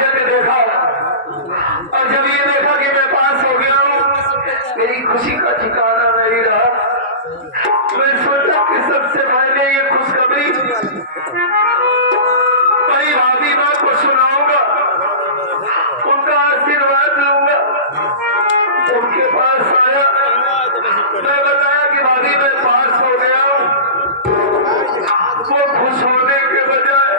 जग देखा और जब ये देखा कि मैं पास हो गया हूँ, मेरी खुशी का ठिकाना नहीं रहा। मैं सोचा कि सबसे पहले ये खुशखबरी बड़ी भाभी माँ को सुनाऊंगा, उनका आशीर्वाद लूंगा। उनके पास आया, मैं बताया कि भाभी मैं पास हो गया हूँ। वो खुश होने के बजाय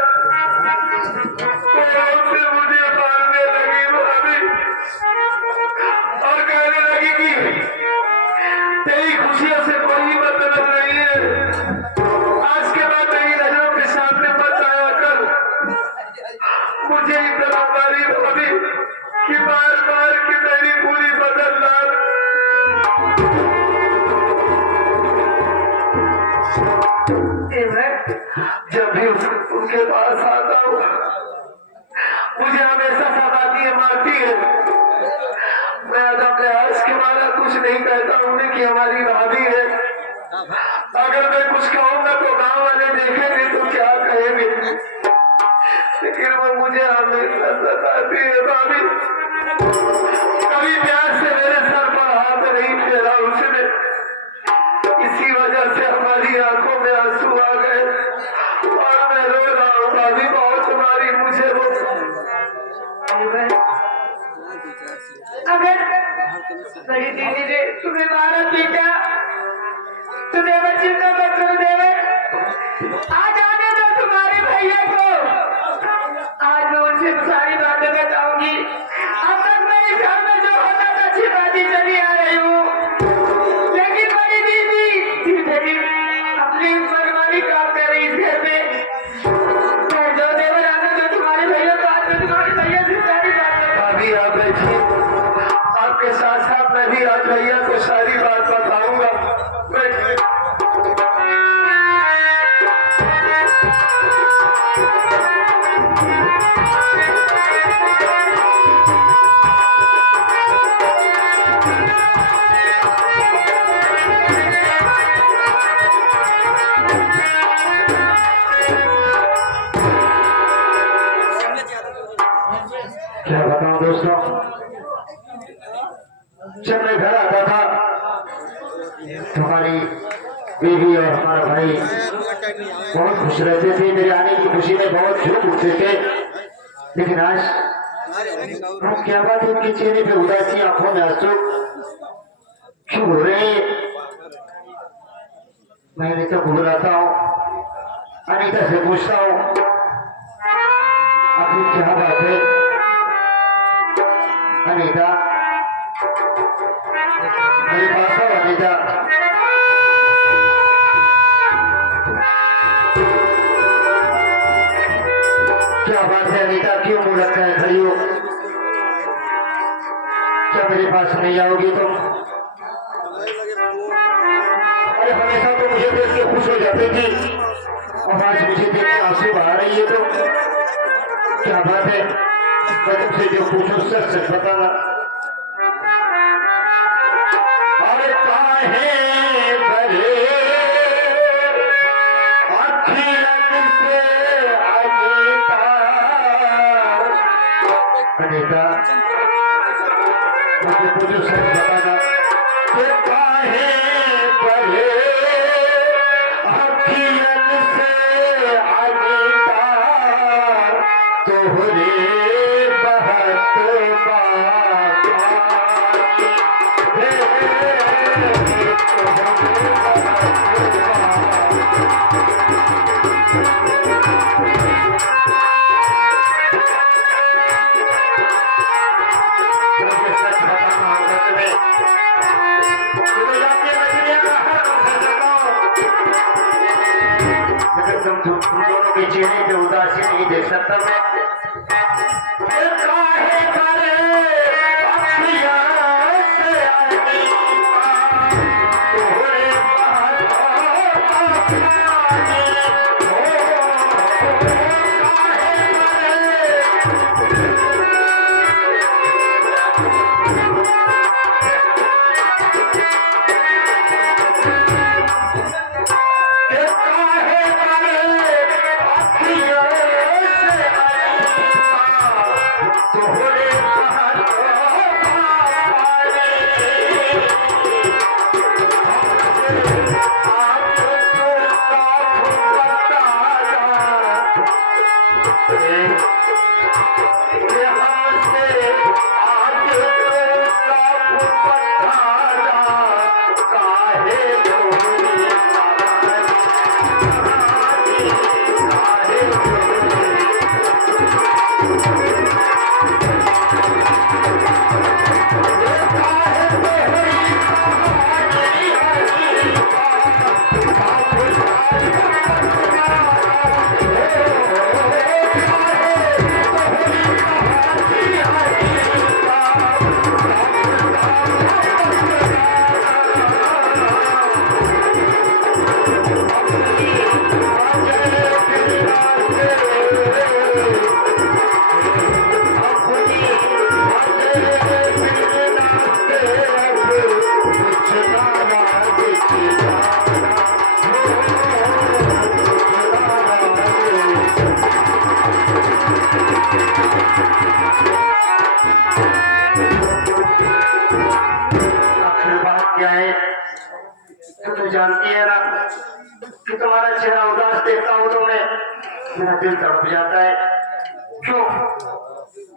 से मुझे मारने लगी भाभी और कहने लगी कि तेरी खुशियों से कोई मतलब नहीं है, आज के बाद मेरी नजरों के सामने मत आया कर। मुझे इतना मारी भाभी कि मार मार के मेरी पूरी बदन लाल। जब भी उनके पास आता हूँ मुझे हमेशा सताती मारती है। मैं अपने हर्ष के मारा कुछ नहीं कहता उन्हें कि हमारी भाभी है। अगर मैं कुछ कहूंगा तो गांव वाले देखेंगे तो क्या कहेंगे, लेकिन वो मुझे हमेशा सताती है भाभी। कभी प्यार से मेरे सर पर हाथ नहीं फेरा उसने, इसी वजह से हमारी आंखों में आंसू आ गए और मैं रो रहा हूँ भाभी। बहुत तुम्हारी मुझे वो अगर बड़ी दीदी ने तुम्हें मारा पीटा, तुम्हें बच्चे का बच्चों देवे, आज आने दो तुम्हारे भैया को। आज मैं उनसे सारी बातें बताऊंगी। अब तक मैं इस घर में जो होता था छिपाती चली आ रही हूँ, लेकिन बड़ी दीदी अपनी मनमानी काम कर रही इस घर में। जो देवर आना जो तुम्हारे भैया को, आज मैं तुम्हारे भैया से सारी बातें। भाभी आप बैठिए, आपके साथ साथ मैं भी आज भैया को सारी बात बताऊंगा। क्या बताऊं दोस्तों, जब मैं घर आता था तुम्हारी बीवी और हमारा भाई बहुत खुश रहते थे। मेरे आने की खुशी में बहुत झूम उठते थे, लेकिन आज क्या बात है, उनके चेहरे पे उदासी, आंखों में आंसू क्यों हो रहे हैं? मैं अनीता को बुलाता हूँ, अनीता से पूछता हूँ आखिर क्या बात है। अनीता मेरे पास आओ। अनीता क्या बात है? अनीता क्यों मुंह रखा है खड़ी हो? क्या मेरे पास नहीं आओगी तुम? अरे हमेशा तो मुझे देख के खुश हो जाती थी और आज मुझे देख के आंसू बहा रही है, तो क्या बात है? मैं तुमसे जो पूछूं सच सच बताना। अरे काहे भरे अखियन से अनीता, मुझे पूछो सच बताना कि काहे भरे अखियन से अनीता तोहरे तुम दोनों के चेहरे पे उदासी नहीं देख सकता मैं। तो जानती है ना कि तुम्हारा चेहरा उदास देखता हूँ तो मैं मेरा दिल तड़प जाता है। क्यों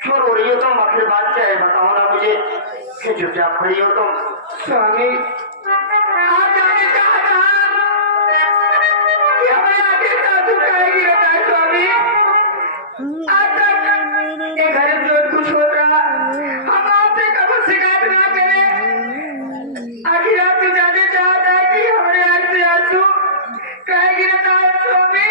क्यों रो रही हो तुम? आखिर बात क्या है बताओ ना मुझे। क्यों चुपचाप खड़ी हो तुम? स्वामी आप जाने कहा था कि हमें आगे का झुकाएगी बताए स्वामी। आज तक ये घर में जो कुछ हो रहा हम आपसे कभी शिकायत ना करें। आखिर आप तो जाने चाहता है कि हमारे आज से आंसू कहेगी बताए स्वामी।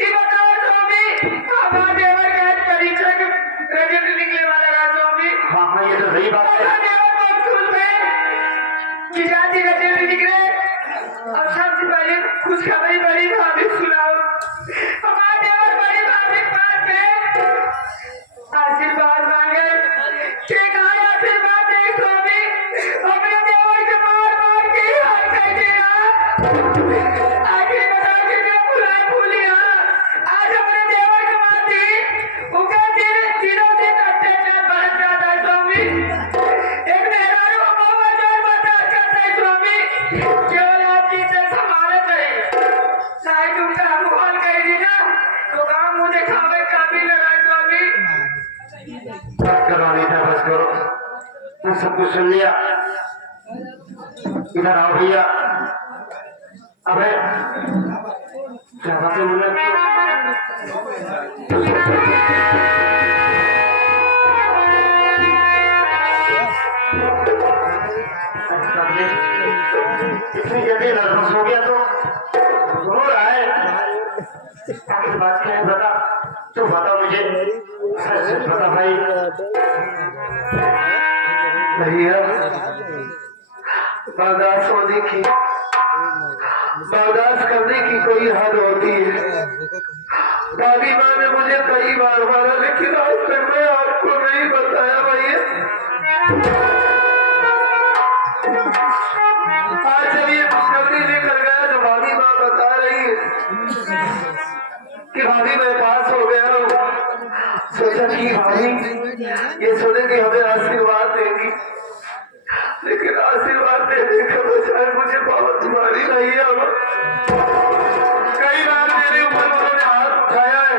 ये बताओ स्वामी हमारे देवर का आज परीक्षा के रिजल्ट निकले वाला है स्वामी। हाँ हाँ ये तो सही बात है। जाति का दिल निकले और सबसे पहले कुछ खबरी बड़ी भाभी सुनाओ। हमारे देवर बड़ी भाभी पास में आशीर्वाद मांगे के कहा आशीर्वाद दे स्वामी। अपने देवर के मार मार के हाथ कर दिया। आखिर बता के मेरा भुलाई भूलिया आज अपने देवर के मार दी उनका दिल दिनों दिन अत्याचार बढ़ जाता है स्वामी। एक मेहरारू केवल आपकी इज्जत संभालत है। शायद तुमका मुहाल कर दी ना तो काम मुझे खावे काफी लगा स्वामी। बस करो अनीता बस करो। मैं सब कुछ सुन लिया। इधर आओ भैया। अबे क्या बातें बोल रहे हो? इतनी जल्दी नर्वस हो गया तो रो रहा है। आखिर बात क्या है बता। तू बता मुझे सच सच बता भाई। भैया बर्दाश्त होने की बर्दाश्त करने की कोई हद होती है। दादी माँ ने मुझे कई बार मारा लेकिन आज तक मैं आपको नहीं बताया भैया। आज जब ये खुशखबरी लेकर गया तो भाभी माँ बता रही है कि भाभी मैं पास हो गया हूँ। सोचा कि भाभी ये सुने कि हमें आशीर्वाद देगी लेकिन आशीर्वाद देने का बजाय मुझे बहुत मारी रही है। कई बार मेरे ऊपर उन्होंने हाथ उठाया है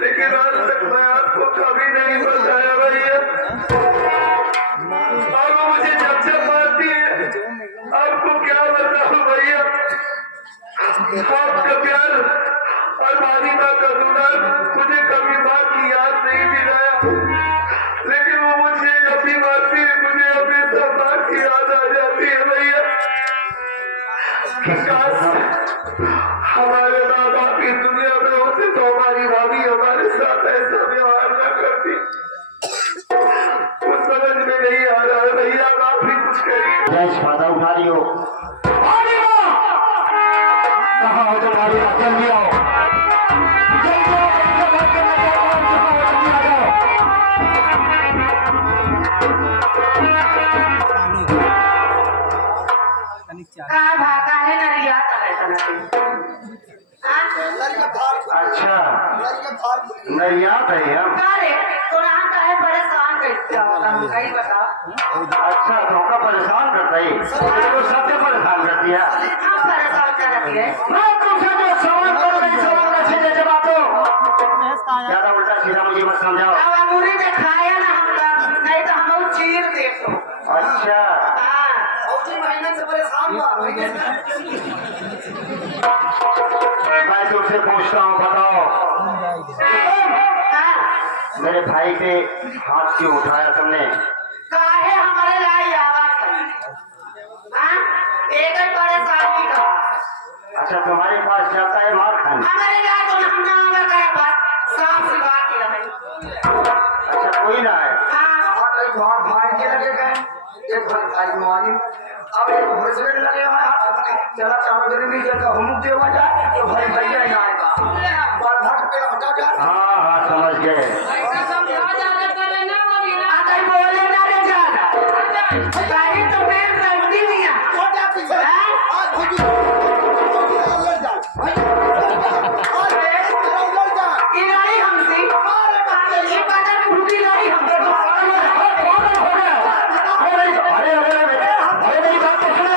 लेकिन आज तक मैं आपको कभी नहीं बताया भैया। और वो मुझे जब जब मारती है आपको क्या बताऊं भैया। आपका प्यार और भाभी माँ का दुलार मुझे कभी माँ की याद नहीं दिलाया लेकिन वो मुझे कभी मारती है मुझे हमेशा माँ की याद आ जाती है भैया। काश हमारे माँ बाप इस दुनिया में होते तो हमारी भाभी हमारे साथ ऐसा व्यवहार न करती। कुछ समझ में नहीं आ रहा है भैया। आप ही कुछ करिए। जय माता उठा रही हो। कहाँ हो तुम्हारी जल्दी आओ। कहाँ भागा है नरियाता है अच्छा नरियात है हम। परेशान करता बता। अच्छा धोखा परेशान करता है तो सबसे परेशान कर दिया। हम परेशान कर रही है मैं तुमसे जो सवाल कर रही सवाल का सीधे जवाब दो। ज्यादा उल्टा सीधा मुझे मत समझाओ। अब अंगूरी में खाया ना हमका नहीं तो हम चीर दे तो। अच्छा महीने से परेशान हुआ मैं तुमसे पूछता हूँ बताओ मेरे भाई पे हाथ क्यों उठाया तुमने? काहे हमारे लाई आवाज हाँ एक परेशानी का अच्छा तुम्हारे पास जाता है मार खाने? हमारे लाई तो हम ना का बात साफ सी बात है। अच्छा कोई ना है। हाँ भाई के लगे गए एक भाई मानी अब एक हस्बैंड लगे हुए हाथ चला चावल में जल का हुमुक देवा जाए तो भाई भैया ही आएगा बाल भाट पे हटा जा। हाँ हाँ समझ गए। अगर बोले ना रे जाना गाड़ी तो मैं रखती नहीं है ये गाड़ी हमसे ये पता टूटी गाड़ी हमसे अरे मेरी बात तो सुनो।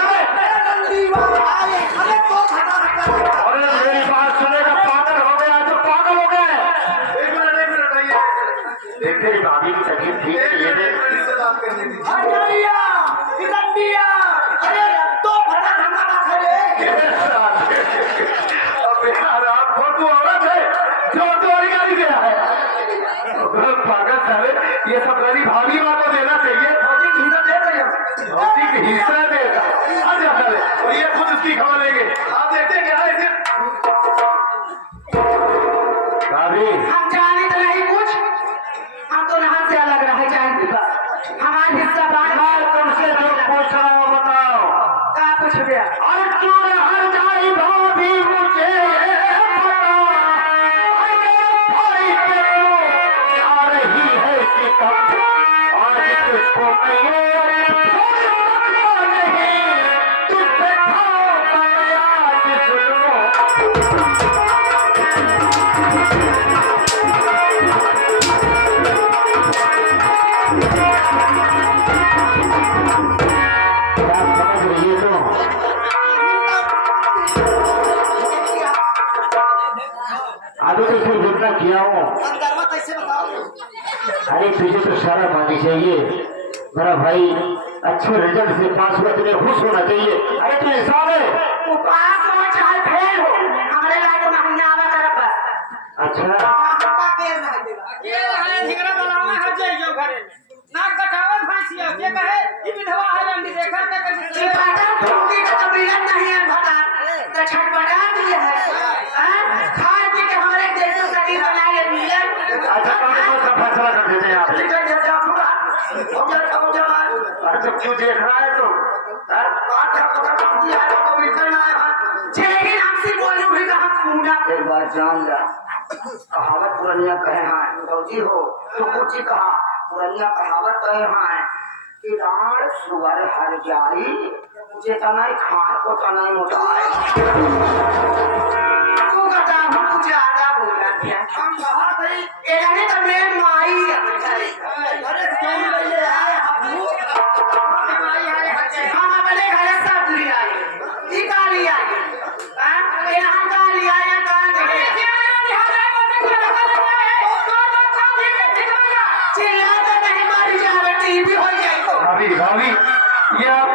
अरे मेरी बात सुनेगा पागल हो गया तो पागल हो गया। एक मिनट भैया देख तेरी भाभी की तकलीफ ठीक है ये देख। इससे बात करनी थी। अरे तो फटा धक्का खड़े अब यार आप फोटो औरत है जो तुम्हारी गाड़ी गया है पागल साले ये सब गाड़ी भाभी माँ को देना चाहिए धोती की हिस्सा दे रही है धोती की हिस्सा देगा अच्छा साले और ये खुद उसकी खबर लेंगे आप देखते हैं क्या ऐसे भाभी हम जाने तो नहीं कुछ हम तो यहाँ से अलग रहे जाएंगे हमारा हिस्सा बांट मैं तुमसे जो पूछ रहा हूँ बताओ। का पूछ गया और क्यों न हर जाए भाभी मुझे ये बता। भाई पे तो आ रही है सितम आज तुझको नहीं तुझसे खाओ मैं आज सुनो। क्या समझ रही है तुम? अभी तो सिर्फ इतना किया हूँ। अरे तुझे तो शर्म आनी चाहिए। मेरा भाई अच्छे रिजल्ट से पास हुआ तुझे खुश होना चाहिए। अरे तू इंसान है। तू पास हो चाहे फेल हो हमारे लायक में हम आवा करब अच्छा ये है ठिकरा वाला है जाइयो घरे ना कटावन फांसिया के कहे ई विधवा है रंडी देखा के ये कैसे पता टूटी का तो मिलन नहीं है भला तो छटपटा दिए है हां खा पी के हमारे जैसे शरीर बना ले मिलन अच्छा तो फैसला कर देते हैं यहाँ पे। ठीक है जैसे आप हो गया अरे तो क्यों देख रहा है तू? हाँ? बात है पता काम किया है तो मिलकर ना है जेहिन हमसे बोलू भी कहां खूना एक बार जान जा कहावत पुरनिया कहे हैं गौजी हो तो कुछ ही कहा पुरनिया कहावत कहे हैं कि राण सुअर हर जाई मुझे तनाई खान को तनाई मुटाए तू बता हम ज्यादा बोला क्या हम कहा गई ये नहीं तो मैं माई है अरे क्यों नहीं ले आए हम अपने घर सब ले आए ई का ले आए हां ये हम का ले आए का दे चिल्ला तो नहीं मारी जावे टीवी हो जाए तो भाभी भाभी ये आप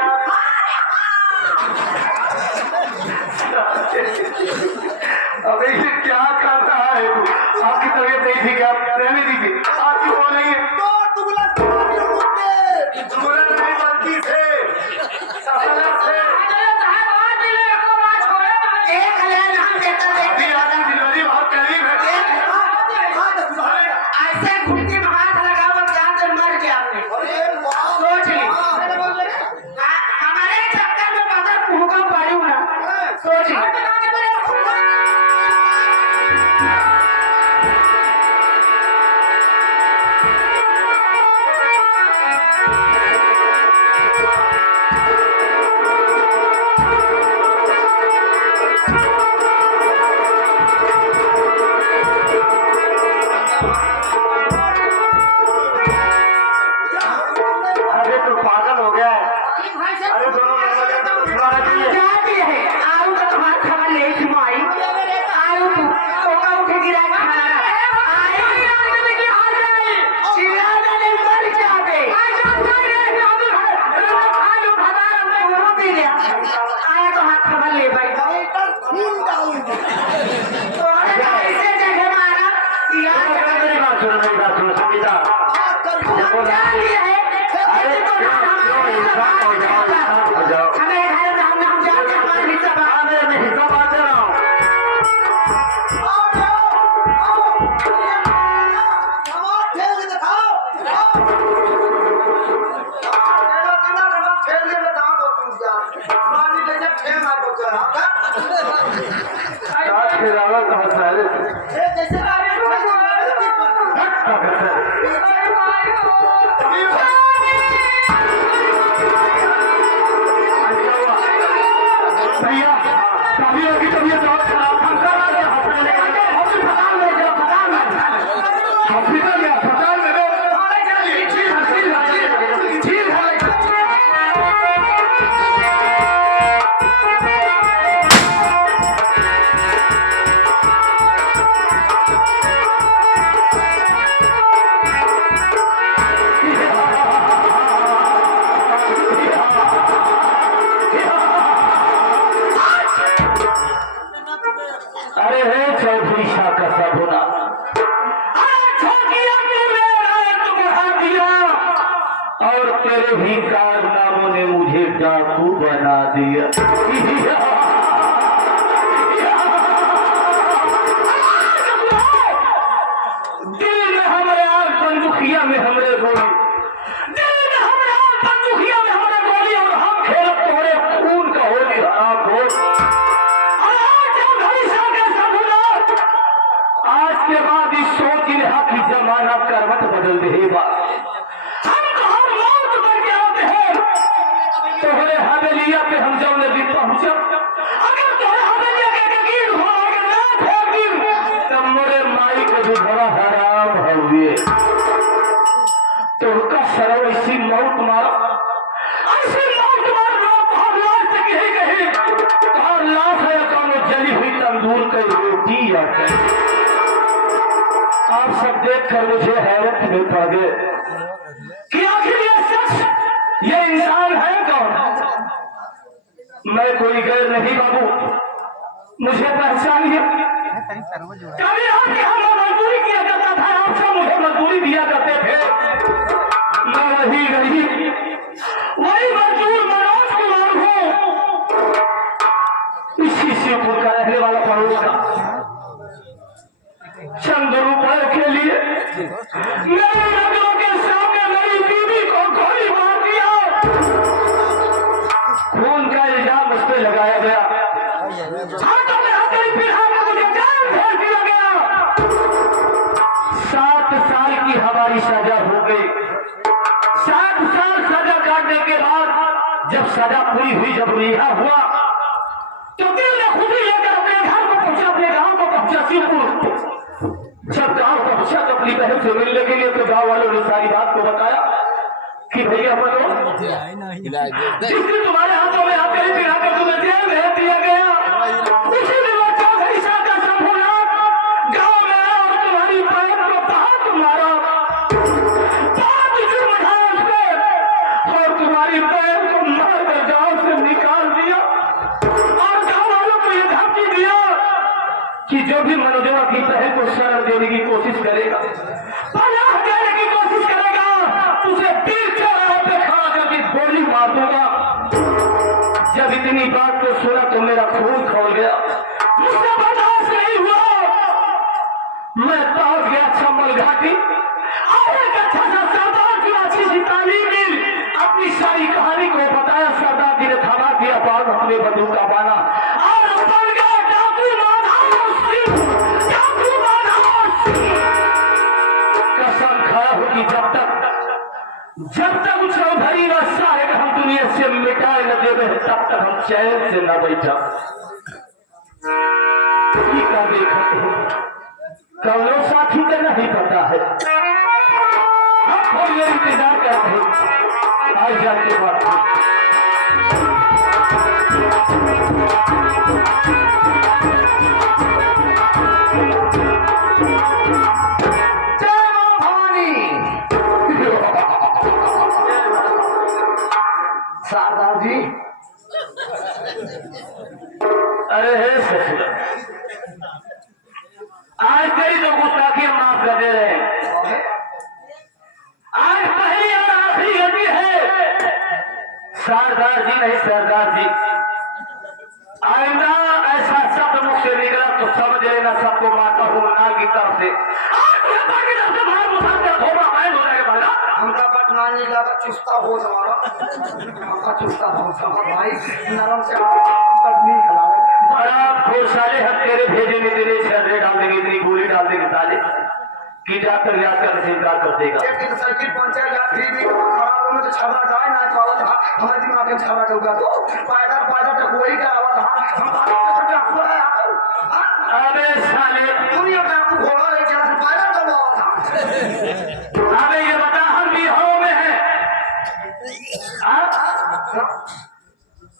अबे ये क्या कर रहा है तू आपकी तबीयत नहीं थी क्या रहने दीजिए आप क्यों बोलेंगे तुरंत नहीं बल्कि से सफला से एक ले हम देता अभी देते आपकी डिलीवरी बहुत करीब है ऐसे घुटने में हाथ लगाओ जान मर गया आपने सोच ली हमारे चक्कर में पता भूखा पड़ी ना सोच ली बेटा देखो ना, अरे क्यों इंसान हो जाओ, इंसान हो जाओ। हमें घर में हम जानते हैं हमारे हिस्सा हाँ, मैं हिस्सा बांट रहा हूँ। आज के रावण कहाँ से आए? हट पागल से। भैया भाभीियों की तबीयत बहुत खराब, हम कल आ गए अस्पताल में गया, हॉस्पिटल में अस्पताल में अरे हे चौधरी शाह का सबुना, और तेरे भी कारनामों ने मुझे डाकू बना दिया। दिल में हमारे आग बंदूकिया में हमारे गोली, दिल में हमारे आग बंदूकिया में हमारे गोली, और हम खेल तुम्हारे खून का होली हराम हो। आज के बाद इस सोच रहा कि जमाना करवट बदल देगा, हम तो हर मौत करके आते हैं। तोहरे हवेलिया पे हम जब नदी पहुंचे, अगर तोहरे हवेलिया के गिर हो अगर ना फेंकी तब मोरे माई को भी बड़ा हराम होगे। तो उनका सरव ऐसी मौत मारो, ऐसी मौत मारो, हर लाश तक यही कही, हर लाश है कौन जली हुई तंदूर की रोटी या आप सब देखकर मुझे हैरत में पड़ गए कि आखिर ये शख्स, ये इंसान है कौन? मैं कोई गैर नहीं बाबू, मुझे पहचानिए। कभी आपके यहाँ मजदूरी किया करता था, आपसे मुझे मजदूरी दिया करते थे, मैं वही गरीब वही मजदूर मनोज कुमार हूँ, इसी शिवपुर का रहने वाला पड़ोस का। चंद रुपए के लिए मेरी नजरों के सामने मेरी बीवी को गोली मार दिया, खून का इल्जाम उस पर लगाया गया, हाथों में हथेली पिघला मुझे जेल भेज दिया गया। 7 साल की हमारी सजा हो गई। 7 साल सजा काटने के बाद जब सजा पूरी हुई, जब रिहा हुआ, तो दिल ने खुद ही लेकर अपने घर को पहुंचा, अपने गांव को पहुंचा शिवपुर। जब गांव पहुंचा तो अपनी बहन से मिलने के लिए तो गांव वालों ने सारी बात को बताया कि भैया मनोज, जिस दिन तुम्हारे हाथों में हाथ कहीं पिघलाकर तुम्हें जेल भेज दिया गया, उसी दिन वो चौधरी शाह का संपूर्ण गांव में आया और तुम्हारी बहन को बहुत मारा, बहुत जुर्म ढाया उस पे, और तुम्हारी बहन को मारकर गांव से निकाल दिया, और गांव वालों को ये धमकी दिया कि जो भी मनोजवा की बहन को शरण देने की कोशिश करेगा, पनाह देने की कोशिश करेगा, उसे दिल चौराहे पे खड़ा करके गोली मार दूंगा। जब इतनी बात को सुना तो मेरा खून खौल गया, मुझसे बर्दाश्त नहीं हुआ। मैं पहुंच गया चंबल घाटी और एक अच्छा सा सरदार की अच्छी सी तालीम मिली, अपनी सारी कहानी को बताया। सरदार जी ने थमा दिया बाग अपने बंदूक का बाना और बन गया डाकू कसम खाया हो कि जब तक चौधरी व साहेब हम दुनिया से मिटाए न देवे तब तक हम चैन से न बैठा। कौनो साथी का नहीं पता है, हम थोड़ी देर इंतजार करते हैं, आज जाके बात शारदा जी, अरे हे ससुर, आज तेरी तो गुस्ताखियां माफ कर दे रहे हैं। सरदार जी नहीं सरदार जी, आइंदा ऐसा शब्द मुख से निकला तो समझ लेना सबको मारता हूँ नाल की तरफ से। हमका बदनामी लगा चुस्ता हो हमारा, हमका चुस्ता हो समझ भाई नरम से बदनी खिला बड़ा फोर साले हम तेरे भेजे में तेरे छर्रे डाल देंगे, इतनी गोली डाल देंगे साले कि जाकर याद करने से इनकार कर देगा। एक दिन साइकिल पंचर या फिर भी खराब होने तो छबड़ा डाल ना पावा था, हमारे दिमाग में छबड़ा डूबा तो पायदा तो कोई करावा था, हम बात करते आपको है अबे साले दुनिया का आपको घोड़ा ले चला पायदा डूबा था। अबे ये बता हम बिहार में हैं,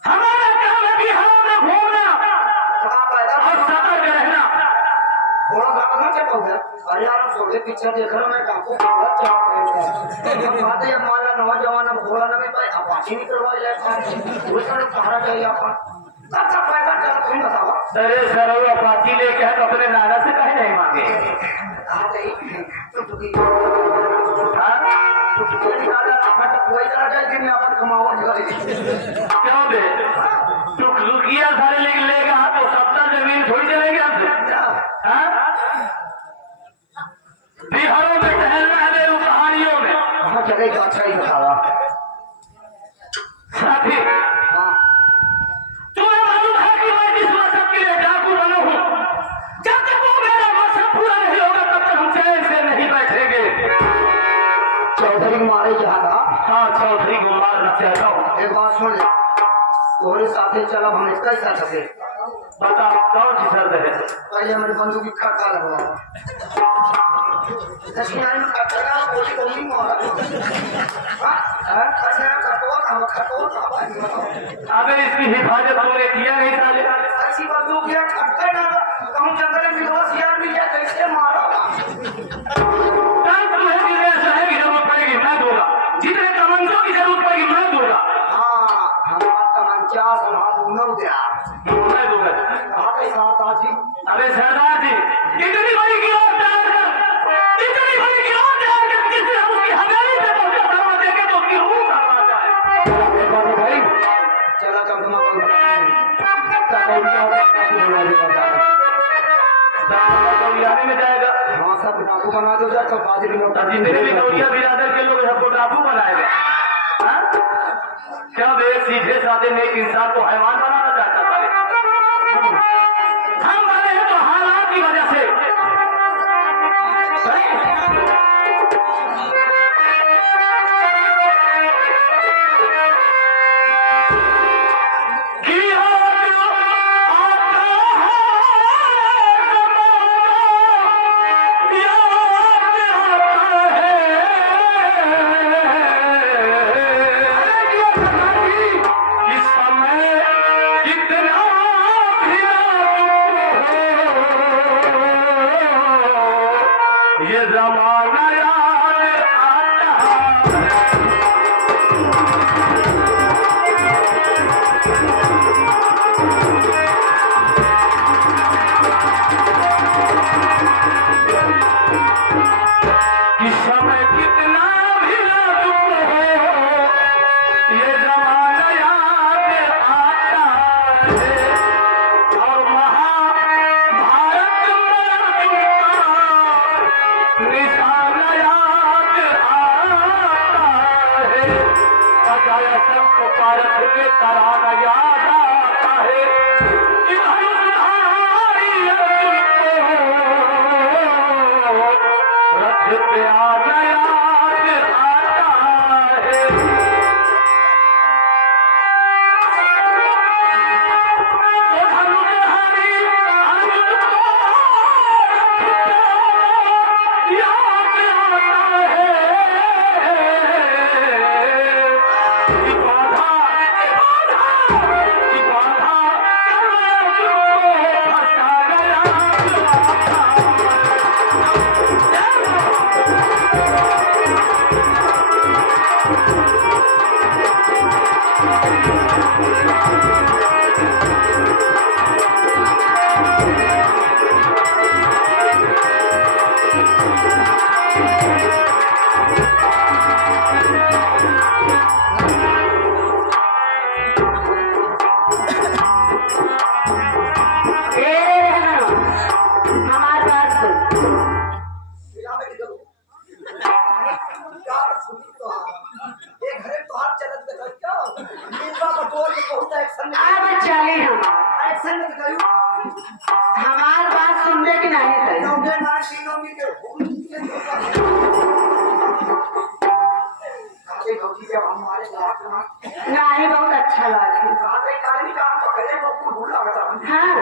हमारा काम है बिहार में घूमना और सतर्क रहना। घोड़ा भाग ना चल पाऊंगा, अरे यार सोचे पिक्चर देख रहा मैं काफी बहुत चाह बात है मान ला नौजवान में घोड़ा ना में पाए अपाची नहीं करवा जाए वो सारे सहारा चाहिए अपन अच्छा फायदा चल तुम बताओ। अरे सर वो अपाची लेके है तो अपने नाना से कहीं नहीं मांगे। क्यों बे टुकलुकिया सारे लेके लेगा तो सत्ता जमीन थोड़ी चलेगी हमसे। बिहारों में टहलना है वो कहानियों में हाँ चलेगा अच्छा ही बतावा साथी। तुम्हें मालूम है कि मैं जिस मकसद के लिए डाकू बना हूँ, जब तक वो मेरा मकसद पूरा नहीं होगा तब तक हम चैन से नहीं बैठेंगे। चौधरी मारे चाहता हाँ चौधरी को मारना चाहता हूँ। एक बात सुन तुम्हारे साथे चला हम इसका ही साथ थे बता कौन सी शर्त है? पहले हमारे बंदूक की खटका लगवा दक्षिणाई में खटका गोली गोली मारा अबे इसकी हिफाजत तूने किया नहीं साले। ऐसी बंदूक या खटका ना कहूँ जंगल में मिलवा सियार मिल जाए कैसे मारा कल तुम्हें जितने सहे की जरूरत पड़ेगी मैं दूंगा, जितने तमंचों की जरूरत पड़ेगी मैं दूंगा। हाँ हमारा तमंचा सलाह दूंगा मैं दूंगा। अरे सरदार जी इतनी बड़ी गिरोह तैयार कर, इतनी बड़ी गिरोह तैयार कर जिससे हम उसकी हवेली पे पहुंचा करवा देंगे तो उसकी रूह करवा जाए। भाई चला कब गौरियाने में जाएगा। हाँ सब डाकू बना दो जाए तो बाजी जितने भी गौरिया बिरादर के लोग सबको डाकू बनाएगा। क्या वे सीधे साधे नेक इंसान को हैवान बनाना चाहता था? हम बने हैं तो हालात की वजह से। ये जमाना याद आता इस समय कितना भी दूर हो, ये जमाना याद आता है। और महाभारत निशान याद आता है। अजय शंख पारख में तराना याद आता है। रथ पे आना याद आता है। Yeah. अब चले हम एक्शन में गयो हमार बात सुनने की नहीं है नौके ना तीनों में के काले धोती जब हमारे लाख ना नहीं बहुत अच्छा लगा काले काली काम पकड़े वो भूल लगा हाँ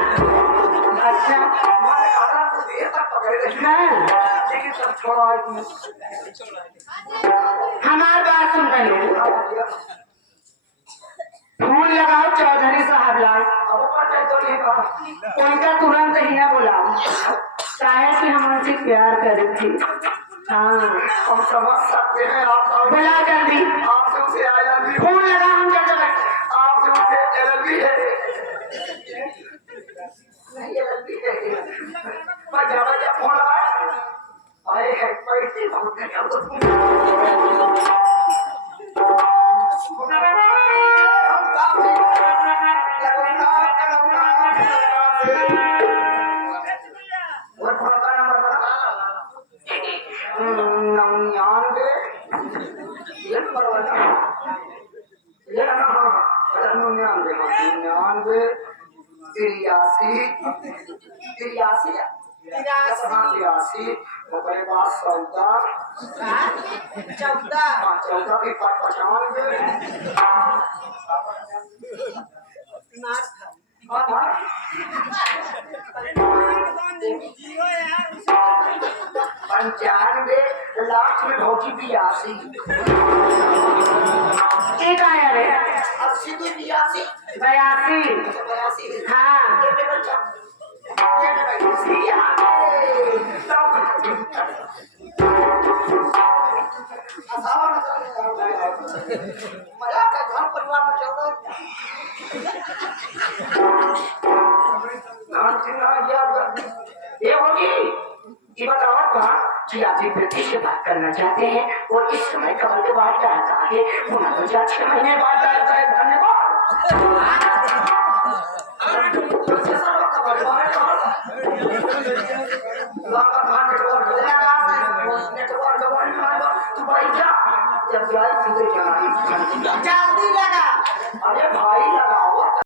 अच्छा हमारे काला को देर तक पकड़े हाँ लेकिन सब छोड़ा है हमार बात सुन रहे फोन लगाओ चौधरी साहब लाल अब पता तो नहीं कहा उनका तुरंत ही ना बुलाओ चाहे कि हम उनसे प्यार करें थी हाँ हम समझ सकते हैं आप बुला जल्दी आपसे उसे एलर्जी फोन लगा हम जब तक आपसे उसे एलर्जी है नहीं एलर्जी है बजा फोन लगा आए है पैसे बहुत है चौदह की 95 लाख में भौजी 82 एक आया रे 80 की 82 82 हाँ मजा का घर परिवार में चल रहा ये होगी ये बताओ कि आप एक व्यक्ति से बात करना चाहते हैं और इस समय कमल के बाद चाहता है होना तो 6 महीने बाद आता है धन्यवाद जल्दी लगा अरे भाई लगाओ